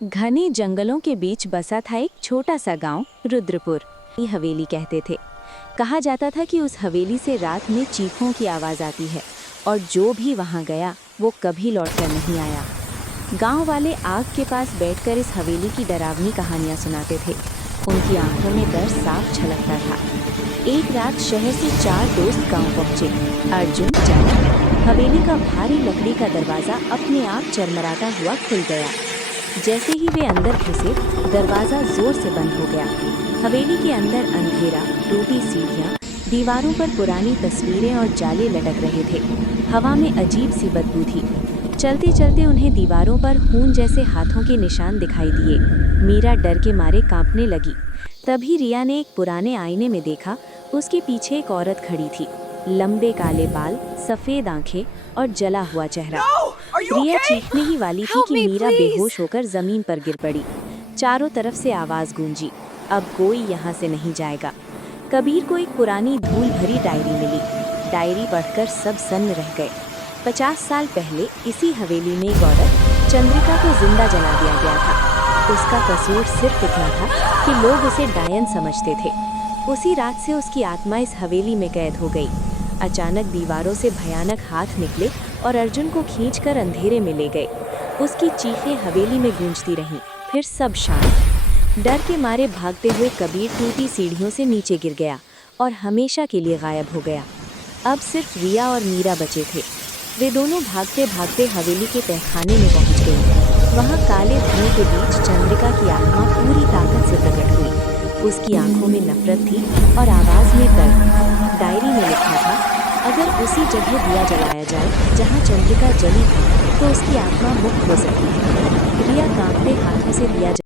घने जंगलों के बीच बसा था एक छोटा सा गांव रुद्रपुर। ये हवेली कहते थे। कहा जाता था कि उस हवेली से रात में चीखों की आवाज़ आती है और जो भी वहां गया वो कभी लौटकर नहीं आया। गांव वाले आग के पास बैठकर इस हवेली की डरावनी कहानियां सुनाते थे। उनकी आंखों में डर साफ झलकता था। एक रात शहर से 4 दोस्त गांव पहुंचे। अर्जुन, जाना। हवेली का भारी लकड़ी का दरवाज़ा अपने आप चरमराता हुआ खुल गया। जैसे ही वे अंदर घुसे, दरवाज़ा जोर से बंद हो गया। हवेली के अंदर अंधेरा, टूटी सीढ़ियाँ, दीवारों पर पुरानी तस्वीरें और जाले लटक रहे थे। हवा में अजीब सी बदबू थी। चलते चलते उन्हें दीवारों पर खून जैसे हाथों के निशान दिखाई दिए। मीरा डर के मारे कांपने लगी। तभी रिया ने एक पुराने आईने में देखा। उसके पीछे एक औरत खड़ी थी। लंबे काले बाल, सफ़ेद आंखें और जला हुआ चेहरा। रिया चीखने ही वाली थी कि मीरा बेहोश होकर जमीन पर गिर पड़ी। चारों तरफ से आवाज गूंजी, अब कोई यहाँ से नहीं जाएगा। कबीर को एक पुरानी धूल भरी डायरी मिली। डायरी पढ़कर सब सन्न रह गए। 50 साल पहले इसी हवेली में एक औरत चंद्रिका को जिंदा जला दिया गया था। उसका कसूर सिर्फ इतना था कि लोग उसे डायन समझते थे। उसी रात से उसकी आत्मा इस हवेली में कैद हो गई। अचानक दीवारों से भयानक हाथ निकले और अर्जुन को खींचकर अंधेरे में ले गए। उसकी चीखें हवेली में गूंजती रहीं। फिर सब शांत। डर के मारे भागते हुए कबीर टूटी सीढ़ियों से नीचे गिर गया और हमेशा के लिए गायब हो गया। अब सिर्फ रिया और मीरा बचे थे। वे दोनों भागते भागते हवेली के तहखाने में पहुंच गए। वहां काले धुएं के बीच चंद्रिका की आत्मा पूरी ताकत से प्रकट हुई। उसकी आंखों में नफरत थी और आवाज में दर्द। डायरी में लिखा था, अगर उसी जगह दिया जलाया जाए जहां चंद्रिका जली थी तो उसकी आत्मा मुक्त हो सकती है। रिया कांपते हाथों से दिया